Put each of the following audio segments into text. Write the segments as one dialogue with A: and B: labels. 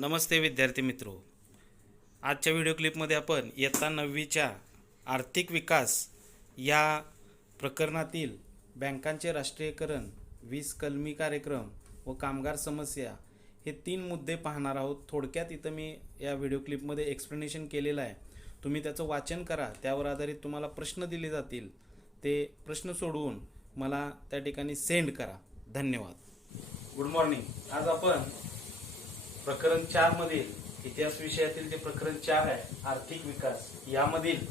A: नमस्ते विद्यार्थी मित्रो. आजच्या व्हिडिओ क्लिपमध्ये आपण इयत्ता नववीच्या आर्थिक विकास या प्रकरणातील बँकांचे राष्ट्रीयकरण वीज कलमी कार्यक्रम व कामगार समस्या हे तीन मुद्दे पाहणार आहोत. थोडक्यात इथं मी या व्हिडिओ क्लिपमध्ये एक्सप्लेनेशन केलेलं आहे. तुम्ही त्याचं वाचन करा. त्यावर आधारित तुम्हाला प्रश्न दिले जातील. ते प्रश्न सोडवून मला त्या ठिकाणी सेंड करा. धन्यवाद. गुड मॉर्निंग आज आपण प्रकरण चार मधील इतिहास विषयातील जे प्रकरण चार आहे आर्थिक विकास यामधील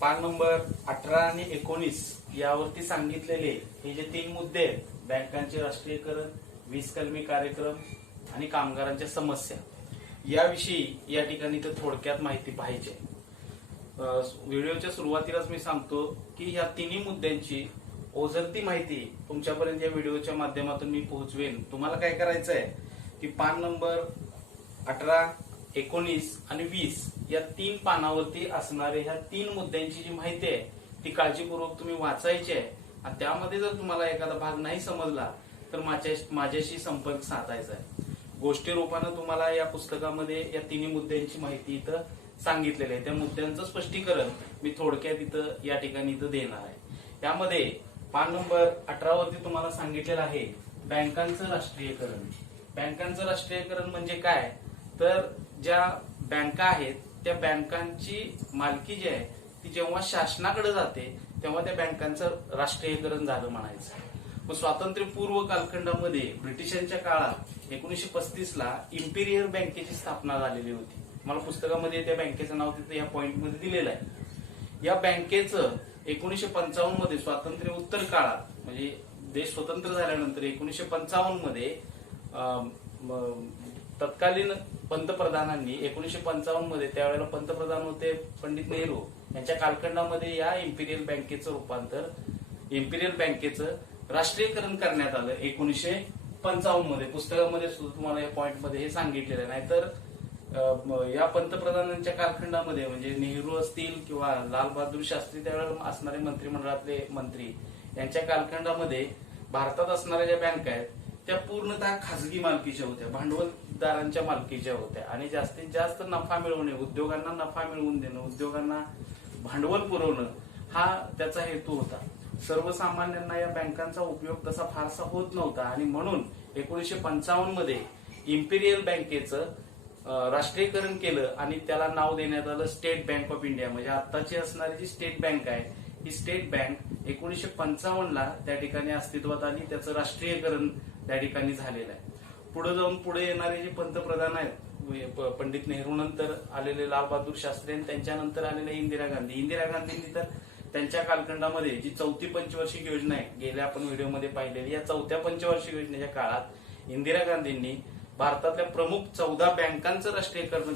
A: पान नंबर अठरा आणि एकोणीस यावरती सांगितलेले हे जे तीन मुद्दे आहेत बँकांचे राष्ट्रीयकरण वीज कलमी कार्यक्रम आणि कामगारांच्या समस्या याविषयी या ठिकाणी तर थोडक्यात माहिती पाहिजे. व्हिडिओच्या सुरुवातीलाच मी सांगतो की या तिन्ही मुद्द्यांची ओझरती माहिती तुमच्यापर्यंत या व्हिडिओच्या माध्यमातून मी पोहोचवेन. तुम्हाला काय करायचं आहे की पान नंबर अठरा एकोणीस आणि वीस या तीन पानावरती असणारे ह्या तीन मुद्द्यांची जी माहिती आहे ती काळजीपूर्वक तुम्ही वाचायची आहे. आणि त्यामध्ये जर तुम्हाला एखादा भाग नाही समजला तर माझ्याशी संपर्क साधायचा आहे. गोष्टी रूपानं तुम्हाला या पुस्तकामध्ये या तिन्ही मुद्द्यांची माहिती इथं सांगितलेली आहे. त्या मुद्द्यांचं स्पष्टीकरण मी थोडक्यात इथं या ठिकाणी इथं देणार आहे. यामध्ये पान नंबर अठरा वरती तुम्हाला सांगितलेलं आहे बँकांचं राष्ट्रीयकरण. बँकांचं राष्ट्रीयकरण म्हणजे काय? तर ज्या बँका आहेत त्या बँकांची मालकी जी आहे ती जेव्हा शासनाकडे जाते तेव्हा त्या बँकांचं राष्ट्रीयकरण झालं म्हणायचं. मग स्वातंत्र्यपूर्व कालखंडामध्ये ब्रिटिशांच्या काळात एकोणीशे पस्तीस ला इम्पिरियल बँकेची स्थापना झालेली होती. मला पुस्तकामध्ये त्या बँकेचं नाव तिथे या पॉईंटमध्ये दिलेलं आहे. या बँकेचं एकोणीशे पंचावन्नमध्ये स्वातंत्र्य उत्तर काळात म्हणजे देश स्वतंत्र झाल्यानंतर एकोणीशे पंचावन्नमध्ये तत्कालीन पंतप्रधानांनी एकोणीशे पंचावन्नमध्ये त्यावेळेला पंतप्रधान होते पंडित नेहरू. यांच्या कालखंडामध्ये या इम्पिरियल बँकेचं रूपांतर इम्पिरियल बँकेचं राष्ट्रीयकरण करण्यात आलं एकोणीशे पंचावन्नमध्ये. पुस्तकामध्ये सुद्धा तुम्हाला या पॉईंटमध्ये हे सांगितलेलं आहे. नाहीतर या पंतप्रधानांच्या कालखंडामध्ये म्हणजे नेहरू असतील किंवा लालबहादूर शास्त्री त्यावेळेला असणारे मंत्रिमंडळातले मंत्री यांच्या कालखंडामध्ये भारतात असणाऱ्या ज्या बँका आहेत त्या पूर्णतः खाजगी मालकीच्या होत्या भांडवलदारांच्या मालकीच्या होत्या. आणि जास्तीत जास्त नफा मिळवणे उद्योगांना नफा मिळवून देणं उद्योगांना भांडवल पुरवणं हा त्याचा हेतू होता. सर्वसामान्यांना या बँकांचा उपयोग तसा फारसा होत नव्हता. आणि म्हणून एकोणीशे पंचावन्नमध्ये इम्पिरियल बँकेचं राष्ट्रीयकरण केलं आणि त्याला नाव देण्यात आलं स्टेट बँक ऑफ इंडिया म्हणजे आताची असणारी जी स्टेट बँक आहे ही स्टेट बँक एकोणीशे पंचावन्नला त्या ठिकाणी अस्तित्वात आली. त्याचं राष्ट्रीयकरण त्या ठिकाणी झालेलं आहे. पुढे जाऊन पुढे येणारे जे पंतप्रधान आहेत पंडित नेहरू नंतर आलेले लालबहादूर शास्त्री आणि त्यांच्यानंतर आलेले इंदिरा गांधी. इंदिरा गांधींनी तर त्यांच्या कालखंडामध्ये जी चौथी पंचवार्षिक योजना आहे गेल्या आपण व्हिडिओमध्ये पाहिलेली या चौथ्या पंचवार्षिक योजनेच्या काळात इंदिरा गांधींनी भारतातल्या प्रमुख चौदा बँकांचं राष्ट्रीयकरण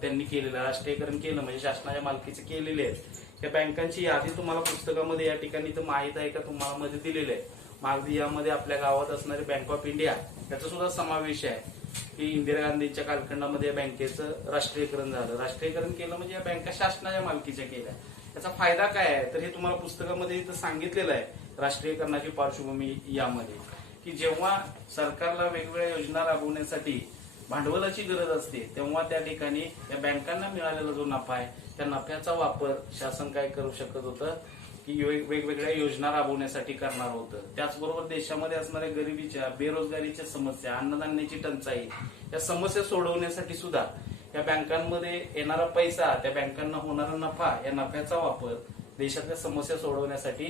A: त्यांनी केलेलं राष्ट्रीयकरण केलं म्हणजे शासनाच्या मालकीचे केलेले आहेत त्या बँकांची यादी तुम्हाला पुस्तकामध्ये या ठिकाणी तर आहे का? तुम्हाला मध्ये दिलेलं आहे. मागदी यामध्ये आपल्या गावात असणारी बँक ऑफ इंडिया याचा सुद्धा समावेश आहे. की इंदिरा गांधींच्या कालखंडामध्ये या बँकेचं राष्ट्रीयकरण झालं. राष्ट्रीयकरण केलं म्हणजे या बँका शासनाच्या मालकीच्या केल्या. याचा फायदा काय आहे? तर हे तुम्हाला पुस्तकामध्ये इथं सांगितलेलं आहे राष्ट्रीयकरणाची पार्श्वभूमी यामध्ये. की जेव्हा सरकारला वेगवेगळ्या योजना राबवण्यासाठी भांडवलाची गरज असते तेव्हा त्या ठिकाणी या बँकांना मिळालेला जो नफा आहे त्या नफ्याचा वापर शासन काय करू शकत होतं? की वेगवेगळ्या योजना राबवण्यासाठी करणार होतं. त्याचबरोबर देशामध्ये असणाऱ्या गरिबीच्या बेरोजगारीच्या समस्या अन्नधान्याची टंचाई या समस्या सोडवण्यासाठी सुद्धा या बँकांमध्ये येणारा पैसा त्या बँकांना होणारा नफा या नफ्याचा वापर देशातल्या समस्या सोडवण्यासाठी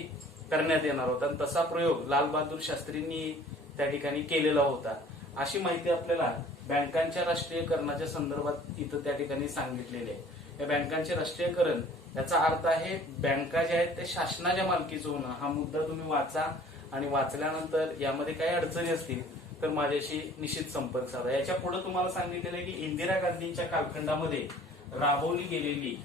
A: करण्यात येणार होता. आणि तसा प्रयोग लालबहादूर शास्त्रींनी त्या ठिकाणी केलेला होता. अशी माहिती आपल्याला बँकांच्या राष्ट्रीयकरणाच्या संदर्भात इथं त्या ठिकाणी सांगितलेली आहे. या बँकांचे राष्ट्रीयकरण याचा अर्थ आहे बँका ज्या आहेत ते शासनाच्या मालकीचं होणं. हा मुद्दा तुम्ही वाचा आणि वाचल्यानंतर यामध्ये काही अडचणी असतील तर माझ्याशी निश्चित संपर्क साधा. याच्यापुढे तुम्हाला सांगितलेलं आहे की इंदिरा गांधींच्या कालखंडामध्ये राबवली गेलेली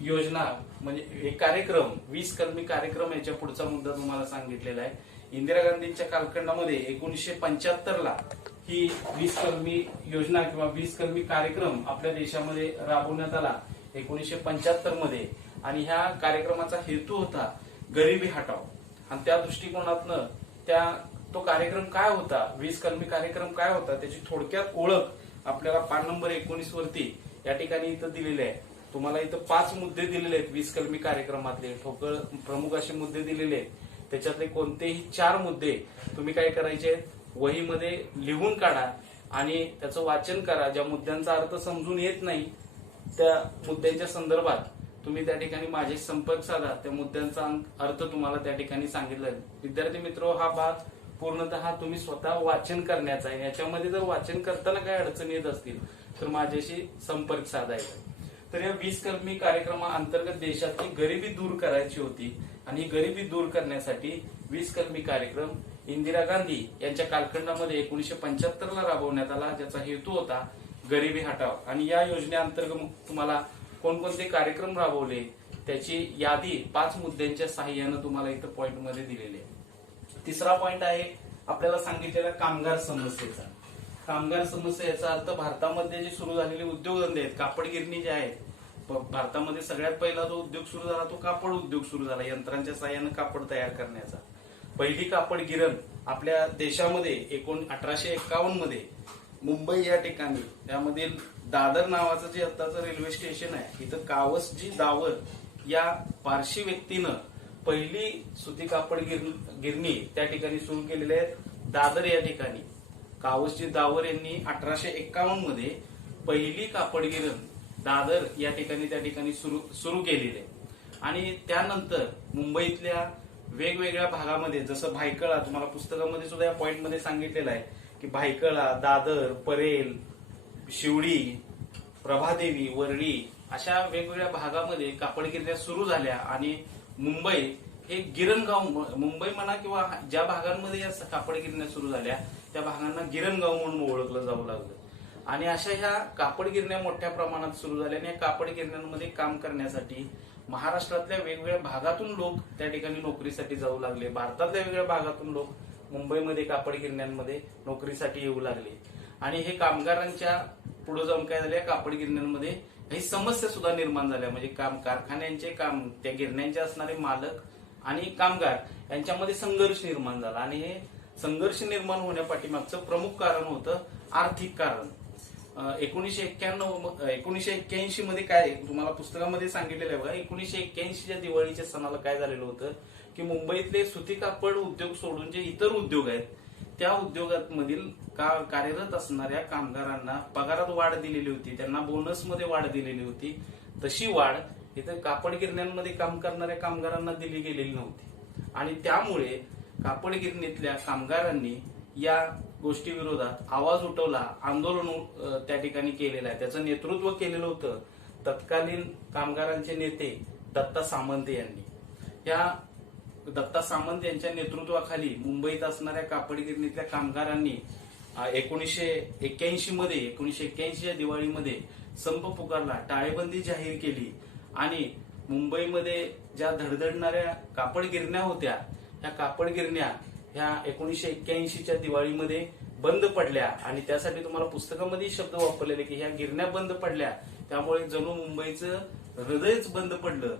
A: योजना म्हणजे एक कार्यक्रम वीस कलमी कार्यक्रम याच्या पुढचा मुद्दा तुम्हाला सांगितलेला आहे. इंदिरा गांधींच्या कालखंडामध्ये एकोणीसशे पंच्याहत्तर ला ही वीस कलमी योजना किंवा वीस कलमी कार्यक्रम आपल्या देशामध्ये राबवण्यात आला. एकोणीसशे पंच्याहत्तरमध्ये. आणि ह्या कार्यक्रमाचा हेतू होता गरिबी हटाव. आणि त्या दृष्टिकोनातनं त्या तो कार्यक्रम काय होता? वीज कलमी कार्यक्रम काय होता? त्याची थोडक्यात ओळख आपल्याला पान नंबर एकोणीस वरती या ठिकाणी इथं दिलेले आहे. तुम्हाला इथं पाच मुद्दे दिलेले आहेत वीज कलमी कार्यक्रमातले. ठोकळ प्रमुख असे मुद्दे दिलेले आहेत. त्याच्यातले कोणतेही चार मुद्दे तुम्ही काय करायचे वहीमध्ये लिहून काढा आणि त्याचं वाचन करा. ज्या मुद्द्यांचा अर्थ समजून येत नाही त्या मुद्द्यांच्या संदर्भात तुम्ही त्या ठिकाणी माझे संपर्क साधा. त्या मुद्द्यांचा अर्थ तुम्हाला त्या ठिकाणी सांगितला आहे. विद्यार्थी मित्र हा भाग पूर्णतः तुम्ही स्वतः वाचन करण्याचा आहे. याच्यामध्ये जर वाचन करताना काही अडचणी येत असतील तर माझ्याशी संपर्क साधायचा तर या वीस कर्मी कार्यक्रमाअंतर्गत देशातली गरिबी दूर करायची होती आणि गरिबी दूर करण्यासाठी वीस कर्मी कार्यक्रम इंदिरा गांधी यांच्या कालखंडामध्ये एकोणीशे पंच्याहत्तर ला राबवण्यात आला ज्याचा हेतू होता गरिबी हटाव आणि या योजनेअंतर्गत तुम्हाला कोणकोणते कार्यक्रम राबवले त्याची यादी पाच मुद्द्यांच्या सहाय्यानं तुम्हाला इथं पॉईंटमध्ये दिलेली आहे. तिसरा पॉइंट आहे आपल्याला सांगितलेला कामगार समस्येचा. कामगार समस्या याचा अर्थ भारतामध्ये जे सुरू झालेले उद्योगधंदे आहेत कापड गिरणी जे आहेत भारतामध्ये सगळ्यात पहिला जो उद्योग सुरू झाला तो कापड उद्योग सुरू झाला यंत्रांच्या सहाय्यानं कापड तयार करण्याचा. पहिली कापड गिरण आपल्या देशामध्ये एकोण अठराशे एक्कावन्नमध्ये मुंबई या ठिकाणी त्यामधील दादर नावाचं जे आत्ताचं रेल्वे स्टेशन आहे इथं कावसजी दावर या पारशी व्यक्तीनं पहिली सुती कापड गिरणी त्या ठिकाणी सुरू केलेली आहे. दादर या ठिकाणी. कावसजी दावर यांनी अठराशे एक्कावन्नमध्ये पहिली कापड गिरण दादर या ठिकाणी त्या ठिकाणी सुरू सुरू केलेली आहे. आणि त्यानंतर मुंबईतल्या वेगवेगळ्या भागामध्ये जसं भायखळा तुम्हाला पुस्तकामध्ये सुद्धा या पॉईंटमध्ये सांगितलेलं आहे की भायकळा दादर परेल शिवडी प्रभादेवी वरळी अशा वेगवेगळ्या भागामध्ये कापड गिरण्या सुरू झाल्या आणि मुंबई हे गिरणगाव मुंबई म्हणा किंवा ज्या भागांमध्ये या कापड गिरण्या सुरू झाल्या त्या भागांना गिरणगाव म्हणून ओळखलं जाऊ लागलं. आणि अशा ह्या कापड गिरण्या मोठ्या प्रमाणात सुरू झाल्या आणि या कापड गिरण्यांमध्ये काम करण्यासाठी महाराष्ट्रातल्या वेगवेगळ्या भागातून लोक त्या ठिकाणी नोकरीसाठी जाऊ लागले. भारतातल्या वेगवेगळ्या भागातून लोक मुंबईमध्ये कापड गिरण्यांमध्ये नोकरीसाठी येऊ लागले. आणि हे कामगारांच्या पुढे जाऊन काय झाले? कापड गिरण्यांमध्ये काही समस्या सुद्धा निर्माण झाल्या. म्हणजे काम कारखान्यांचे काम त्या गिरण्यांचे असणारे मालक आणि कामगार यांच्यामध्ये संघर्ष निर्माण झाला. आणि हे संघर्ष निर्माण होण्यापाठीमागचं प्रमुख कारण होतं आर्थिक कारण. एकोणीशे एक्क्याण्णव एकोणीशे एक्क्याऐंशी मध्ये काय तुम्हाला पुस्तकामध्ये सांगितलेलं आहे बघा एकोणीशे एक्क्याऐंशीच्या दिवाळीच्या सणाला काय झालेलं होतं? की मुंबईतले सुती कापड उद्योग सोडून जे इतर उद्योग आहेत त्या उद्योगामधील का कार्यरत असणाऱ्या कामगारांना पगारात वाढ दिलेली होती त्यांना बोनसमध्ये वाढ दिलेली होती तशी वाढ इथं कापड गिरण्यांमध्ये काम करणाऱ्या कामगारांना दिली गेलेली नव्हती. आणि त्यामुळे कापड गिरणीतल्या कामगारांनी या गोष्टी विरोधात आवाज उठवला आंदोलन त्या ठिकाणी केलेलं आहे. त्याचं नेतृत्व केलेलं होतं तत्कालीन कामगारांचे नेते दत्ता सामंत यांनी. या दत्ता सामंत यांच्या नेतृत्वाखाली मुंबईत असणाऱ्या कापड गिरणीतल्या कामगारांनी एकोणीसशे एक्क्याऐंशी मध्ये एकोणीसशे एक्क्याऐंशीच्या दिवाळीमध्ये संप पुकारला टाळेबंदी जाहीर केली आणि मुंबईमध्ये ज्या धडधडणाऱ्या कापड गिरण्या होत्या ह्या कापड गिरण्या ह्या एकोणीसशे एक्क्याऐंशीच्या दिवाळीमध्ये बंद पडल्या आणि त्यासाठी तुम्हाला पुस्तकामध्ये शब्द वापरलेले की ह्या गिरण्या बंद पडल्या. त्यामुळे जणू मुंबईचं हृदयच बंद पडलं.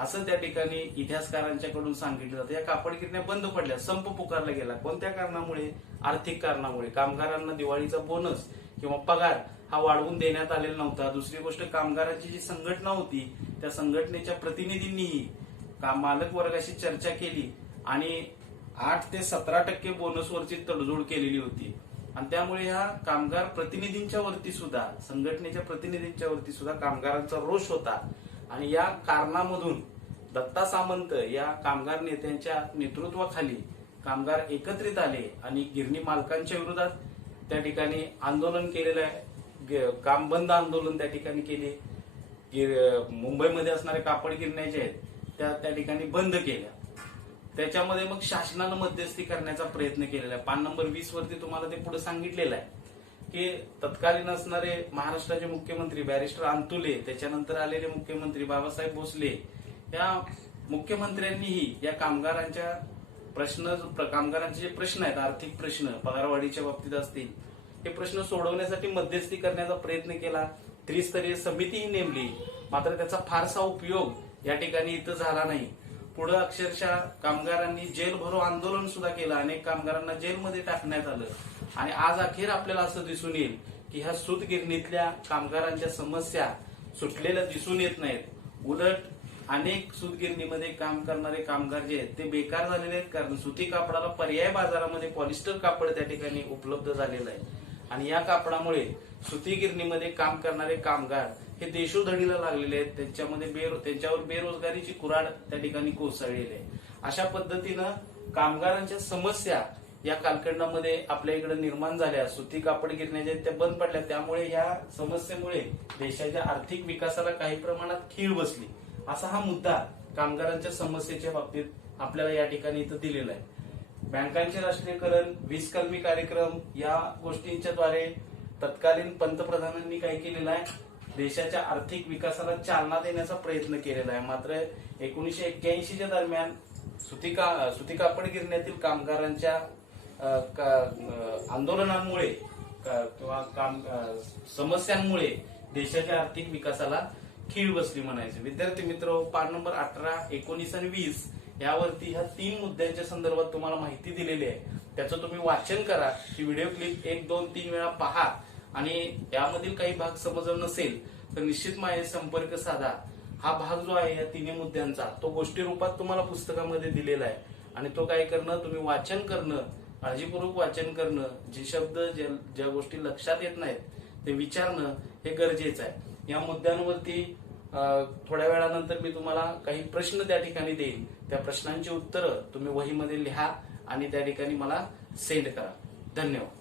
A: असं त्या ठिकाणी इतिहासकारांच्याकडून सांगितलं जातं. या कापड गिरण्या बंद पडल्या संप पुकारला गेला. कोणत्या कारणामुळे? आर्थिक कारणामुळे. कामगारांना दिवाळीचा बोनस किंवा पगार हा वाढवून देण्यात आलेला नव्हता. दुसरी गोष्ट कामगारांची जी संघटना होती त्या संघटनेच्या प्रतिनिधींनीही मालक वर्गाशी चर्चा केली आणि आठ ते सतरा टक्के बोनसवरची तडजोड केलेली होती. आणि त्यामुळे ह्या कामगार प्रतिनिधींच्या वरती सुद्धा संघटनेच्या प्रतिनिधींच्या वरती सुद्धा कामगारांचा रोष होता. आणि या कारणामधून दत्ता सामंत या कामगार नेत्यांच्या नेतृत्वाखाली कामगार एकत्रित आले आणि गिरणी मालकांच्या विरोधात त्या ठिकाणी आंदोलन केलेलं आहे. ग- काम बंद आंदोलन त्या ठिकाणी केले. मुंबईमध्ये असणाऱ्या कापड गिरण्या ज्या आहेत त्या त्या ठिकाणी बंद केल्या. त्याच्यामध्ये मग शासनानं मध्यस्थी करण्याचा प्रयत्न केलेला आहे. पान नंबर वीस वरती तुम्हाला ते पुढे सांगितलेलं आहे की तत्कालीन असणारे महाराष्ट्राचे मुख्यमंत्री बॅरिस्टर अंतुले त्याच्यानंतर आलेले मुख्यमंत्री बाबासाहेब भोसले या मुख्यमंत्र्यांनीही या कामगारांच्या प्रश्न कामगारांचे जे प्रश्न आहेत आर्थिक प्रश्न पगारवाढीच्या बाबतीत असतील हे प्रश्न सोडवण्यासाठी मध्यस्थी करण्याचा प्रयत्न केला. त्रिस्तरीय समितीही नेमली. मात्र त्याचा फारसा उपयोग या ठिकाणी इथं झाला नाही. पुढे अक्षरशः कामगारांनी जेल भरो आंदोलन सुद्धा केलं. अनेक कामगारांना जेलमध्ये टाकण्यात आलं. आणि आज अखेर आपल्याला असं दिसून येईल की ह्या सूतगिरणीतल्या कामगारांच्या समस्या सुटलेल्या दिसून येत नाहीत. उलट अनेक सूतगिरणीमध्ये काम करणारे कामगार जे आहेत ते बेकार झालेले आहेत कारण सुती कापडाला पर्याय बाजारामध्ये पॉलिस्टर कापड त्या ठिकाणी उपलब्ध झालेलं आहे. आणि या कापडामुळे सुती गिरणीमध्ये काम करणारे कामगार हे देशोधडीला लागलेले आहेत. त्यांच्यामध्ये बेरो त्यांच्यावर बेरोजगारीची कुराड त्या ठिकाणी कोसळलेली आहे. अशा पद्धतीनं कामगारांच्या समस्या या कालखंडामध्ये आपल्या इकडे निर्माण झाल्या. सुती कापड गिरण्या ज्या आहेत त्या बंद पडल्या. त्यामुळे या समस्येमुळे देशाच्या आर्थिक विकासाला काही प्रमाणात खीळ बसली. असा हा मुद्दा कामगारांच्या समस्येच्या बाबतीत आपल्याला या ठिकाणी इथं दिलेला आहे. बँकांचे राष्ट्रीयकरण वीज कलमी कार्यक्रम या गोष्टींच्या द्वारे तत्कालीन पंतप्रधानांनी काय केलेलं आहे? देशाच्या आर्थिक विकासाला चालना देण्याचा प्रयत्न केलेला आहे. मात्र एकोणीशे एक्क्याऐंशीच्या दरम्यान सुतीका सुती कापड गिरण्यातील कामगारांच्या का- आंदोलनांमुळे किंवा काम समस्यांमुळे देशाच्या आर्थिक विकासाला खीळ बसली म्हणायची. विद्यार्थी मित्र पान नंबर अठरा एकोणीस आणि वीस यावरती ह्या तीन मुद्द्यांच्या संदर्भात तुम्हाला माहिती दिलेली आहे. त्याचं तुम्ही वाचन करा ही व्हिडिओ क्लिप एक दोन तीन वेळा पहा. आणि यामधील काही भाग समजलं नसेल तर निश्चित माझे संपर्क साधा. हा भाग जो आहे या तिन्ही मुद्द्यांचा तो गोष्टी रूपात तुम्हाला पुस्तकामध्ये दिलेला आहे. आणि तो काय करणं तुम्ही वाचन करणं काळजीपूर्वक वाचन करणं जे शब्द ज्या ज्या गोष्टी लक्षात येत नाहीत ते विचारणं हे गरजेचं आहे. या मुद्द्यांवरती थोड्या वेळानंतर मी तुम्हाला काही प्रश्न त्या ठिकाणी देईन. त्या प्रश्नांची उत्तरं तुम्ही वहीमध्ये लिहा आणि त्या ठिकाणी मला सेंड करा. धन्यवाद.